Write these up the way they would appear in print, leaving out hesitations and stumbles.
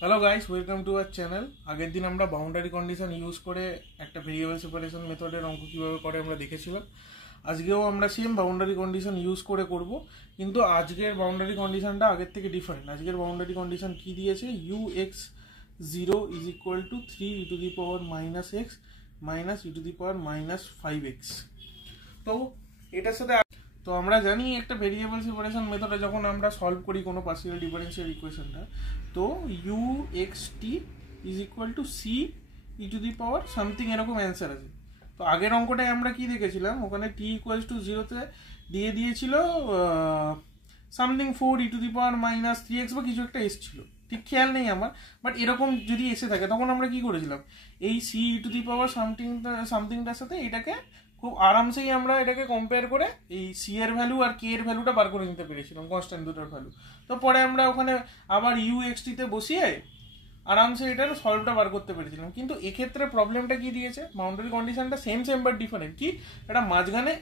Hello guys, welcome to our channel. আগের দিন আমরা বাউন্ডারি কন্ডিশন ইউজ করে একটা ভেরিয়েবল সেপারেশন মেথডের অঙ্ক কীভাবে করে আমরা দেখেছিলাম। আজকেও আমরা সেম বাউন্ডারি কন্ডিশন ইউজ করে করব, কিন্তু আজকের বাউন্ডারি কন্ডিশনটা আগের থেকে ডিফারেন্ট। আজকের বাউন্ডারি কন্ডিশন কি দিয়েছে? ux0 is equal two 3e⁻−x minus e⁻−5x। তো এটার সাথে তো আমরা জানি একটা ভেরিয়েবল সেপারেশন মেথডে যখন আমরা সলভ করি কোনো পার্শিয়াল ডিফারেন্সিয়াল ইকুয়েশনটা, তো uxt is equal to C e⁻ something এরকম অ্যান্সার আছে। তো আগের অঙ্কটায় আমরা কি দেখেছিলাম, ওখানে t ইকুয়ালস টু 0-তে দিয়ে দিয়েছিল সামথিং 4e⁻−3x বা কিছু একটা এসেছিল, ঠিক খেয়াল নেই আমার, বাট এরকম যদি এসে থাকে তখন আমরা কি করেছিলাম, এই সি e⁻ সামথিংটার সাথে এটাকে খুব আরামসেই আমরা এটাকে কম্পেয়ার করে এই সি এর ভ্যালু আর কে এর ভ্যালুটা বার করে নিতে পেরেছিলাম, কনস্ট্যান্ট দুটোর ভ্যালু। তো পরে আমরা ওখানে আবার তে বসিয়ে আরামসে এটার সলভটা বার করতে পেরেছিলাম। কিন্তু এক্ষেত্রে প্রবলেমটা কি দিয়েছে, বাউন্ডারি কন্ডিশনটা সেম বাট ডিফারেন্ট, কি এটা মাঝখানে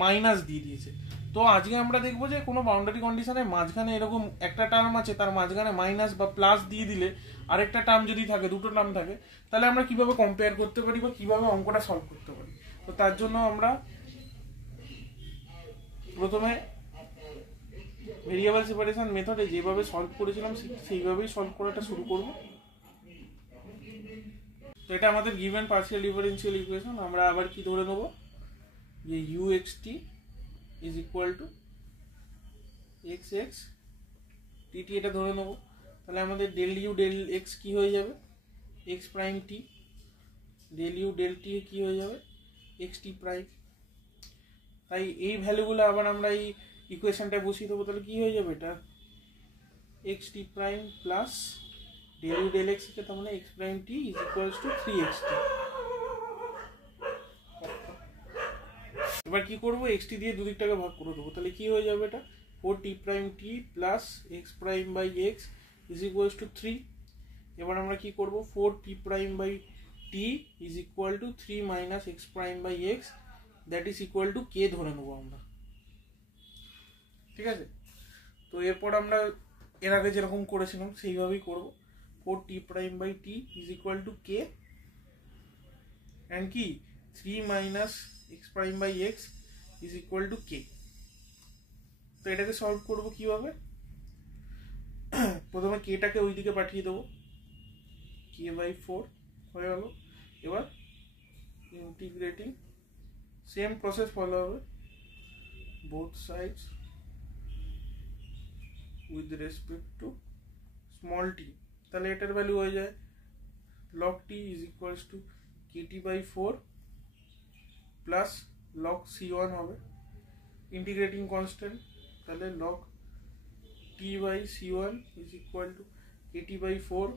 মাইনাস দিয়ে দিয়েছে। তো আজকে আমরা দেখবো যে কোনো বাউন্ডারি কন্ডিশনের মাঝখানে এরকম একটা টার্ম আছে, তার মাঝখানে মাইনাস বা প্লাস দিয়ে দিলে আরেকটা টার্ম যদি থাকে, দুটো টার্ম থাকে, তাহলে আমরা কিভাবে কম্পেয়ার করতে পারি বা কিভাবে অঙ্কটা সলভ করতে পারি। তো তার জন্য আমরা প্রথমে ভেরিয়েবল সেপারেশন মেথডে যেভাবে সলভ করেছিলাম সেইভাবেই সলভ করাটা শুরু করব। তো এটা আমাদের গিভেন পার্শিয়াল ডিফারেন্সিয়াল ইকুয়েশন। আমরা আবার কি ধরে নেব, যে uxt is equal two xx tt, এটা ধরে নেব। তাহলে আমাদের ডেল ইউ ডেল এক্স কি হয়ে যাবে, X prime T, del U del T কি হয়ে যাবে, এক্স টি প্রাইম। তাই এই ভ্যালুগুলো আবার আমরা এই ইকুয়েশনটা বসিয়ে দেবো। তাহলে কি হয়ে যাবে, এটা X T prime plus del U del X, তার মানে X prime T is equals to 3x T. এবার কি করবো, এক্স টি দিয়ে দুদিকটাকে ভাগ করে দেবো। তাহলে কি হয়ে যাবে, এটা 4t prime t plus x prime by x is equals to 3। এবার আমরা কি করবো, 4t prime by t is equal to 3 minus x prime by x, that is equal to k ধরে নেবো আমরা। ঠিক আছে, তো এরপর আমরা এর আগে যেরকম করেছিলাম সেইভাবেই করবো। 4t prime by t is equal to k and কি 3 minus x prime by x is equal to k. তো এটাকে সলভ করবো কিভাবে, প্রথমে কেটাকে ওই দিকে পাঠিয়ে দেবো, কে বাই 4 হয়ে গেল। এবার ইন্টিগ্রেটিং, সেম প্রসেস ফলো হবে, both sides with respect to small t। তাহলে এটার ভ্যালু হয়ে যায় log t is equals to kt by 4 plus log c1 হবে ইন্টিগ্রেটিং কনস্ট্যান্ট। তাহলে log t by c1 is equal to kt by 4।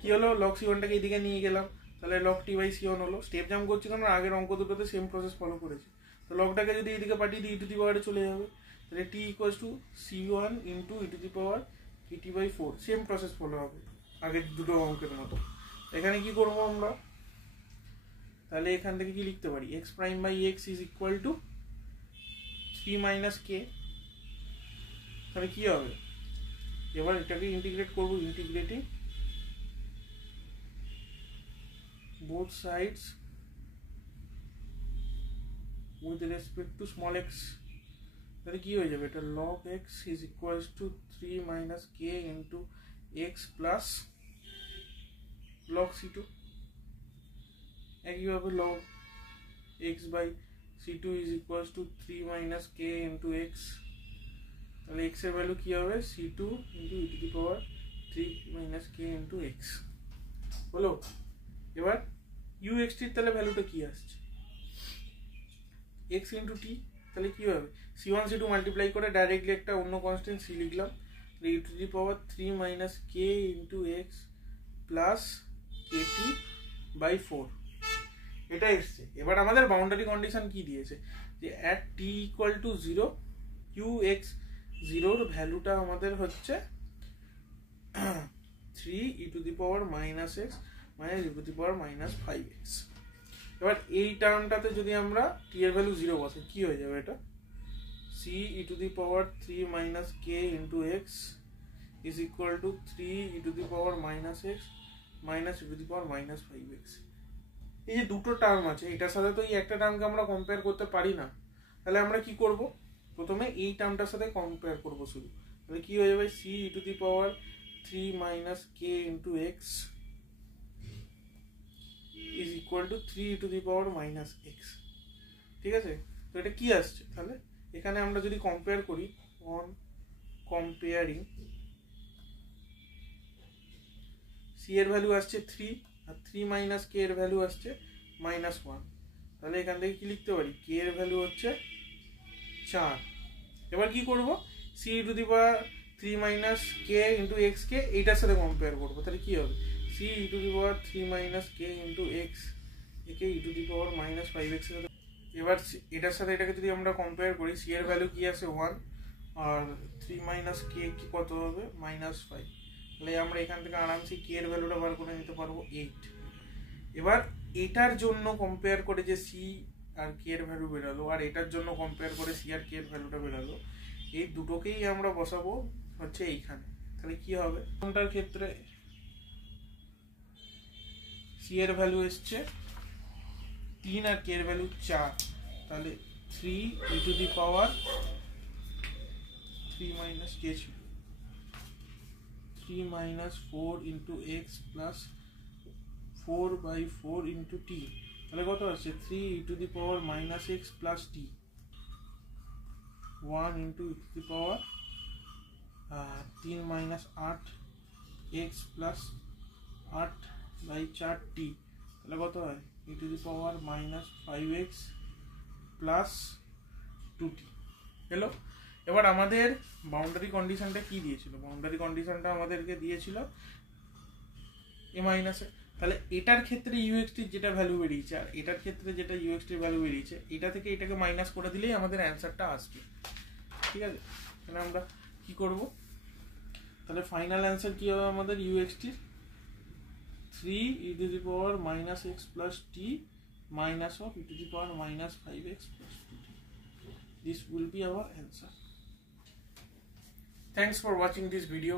কি হলো, log c1 টাকে এদিকে নিয়ে গেলাম, তাহলে log t by c1 হলো। স্টেপ জাম্প করছি কারণ আগের অঙ্ক দুটোতে সেম প্রসেস ফলো করেছি। তো লগটাকে যদি এদিকে পাঠিয়ে দিই e⁻ চলে যাবে, তাহলে t equals to c1 into e⁻ kt by 4, same process follow হবে আগের দুটো অঙ্কের মতো। এখানে কি করবো আমরা, তাহলে এখান থেকে কি লিখতে পারি, x prime by x is equal to 3 minus k. তাহলে কি হবে, এবার এটাকে ইন্টিগ্রেট করবো, integrating both sides with respect to small x। তাহলে কি হয়ে যাবে, এটা log x is equals to 3 minus k into x plus log c2। একইভাবে log x by c2 is equals to 3 minus k into x। তাহলে x এর value কি হবে, c2 into e⁻3 minus k into x হলো। এবার uxt এর তাহলে ভ্যালুটা কি আসছে, x ইন্টু টি। তাহলে কি হবে, c1 c2 মাল্টিপ্লাই করে ডাইরেক্টলি একটা অন্য কনস্ট্যান্ট c লিখলাম, e⁻3 minus K into X plus kt by 4, এটা এসছে। এবার আমাদের বাউন্ডারি কন্ডিশন কি দিয়েছে, যে at t equal to 0 ux0 ভ্যালুটা আমাদের হচ্ছে 3e⁻−x মাইনাস e⁻−5x। এবার এই টার্মটাতে যদি আমরা t এর ভ্যালু 0 বসাই, কি হয়ে যাবে, এটা c e⁻3 - k into x is equal to 3 e to the power minus x minus e to the power minus 5x। এই যে দুটো টার্ম আছে, এটার সাথে তো এই একটা টার্মকে আমরা কম্পেয়ার করতে পারি না, তাহলে আমরা কি করব, প্রথমে এই টার্মটার সাথে কম্পেয়ার করব শুধু। তাহলে কি হয়ে যাবে, c e to the power 3 minus k into x is equal to 3 e to the power minus x। ঠিক আছে, তো এটা কি আসছে, তাহলে এখানে আমরা যদি কম্পেয়ার করি, অন কম্পেয়ারিং c এর ভ্যালু আসছে 3 আর 3 মাইনাস k এর ভ্যালু আসছে -1, তাহলে এখান থেকে কি লিখতে পারি, k এর ভ্যালু হচ্ছে 4। এবার কি করব, c e to the power 3 minus k into x কে এইটার সাথে কম্পেয়ার করব, তাহলে কি হবে, c e to the power 3 minus k into x একে e to the power minus 5x এর সাথে, এবার এটার সাথে এটাকে যদি আমরা কম্পেয়ার করি, c এর ভ্যালু কি আছে 1 আর 3 minus k কি কত হবে -5, তাহলে আমরা এখান থেকে আরামসে k এর ভ্যালুটা বার করে নিতে পারবো 8। এবার এটার জন্য কম্পেয়ার করে যে c আর k এর ভ্যালু বেরালো, আর এটার জন্য কম্পেয়ার করে c আর k এর ভ্যালুটা বেরালো, এই দুটোকেই আমরা বসাবো হচ্ছে এইখানে। তাহলে কি হবে, কোনটার ক্ষেত্রে c এর ভ্যালু এসছে 3 আর k এর ভ্যালু 4, তাহলে 3 e to the power 3 minus k ছিল 3 minus 4 into x plus 4 by 4 into t, তাহলে কত আসছে 3 e to the power minus x plus t, 1 into e to the power 3 minus 8 x plus 8 by 4 t, তাহলে কত হয় e to the power minus 5x plus 2t। Hello, এবার আমাদের boundary কন্ডিশনটা কি দিয়েছিল, বাউন্ডারি কন্ডিশনটা আমাদেরকে দিয়েছিল a মাইনাস, তাহলে এটার ক্ষেত্রে uxt যেটা ভ্যালু বেরিয়েছে আর এটার ক্ষেত্রে যেটা uxt এর ভ্যালু বেরিয়েছে, এটা থেকে এটাকে মাইনাস করে দিলেই আমাদের অ্যান্সারটা আসবে। ঠিক আছে, তাহলে আমরা কি করব, তাহলে ফাইনাল অ্যান্সার কি হবে আমাদের uxt 3 e to the power minus x plus t minus of e to the power minus 5x plus 2t. This will be our answer. Thanks for watching this video.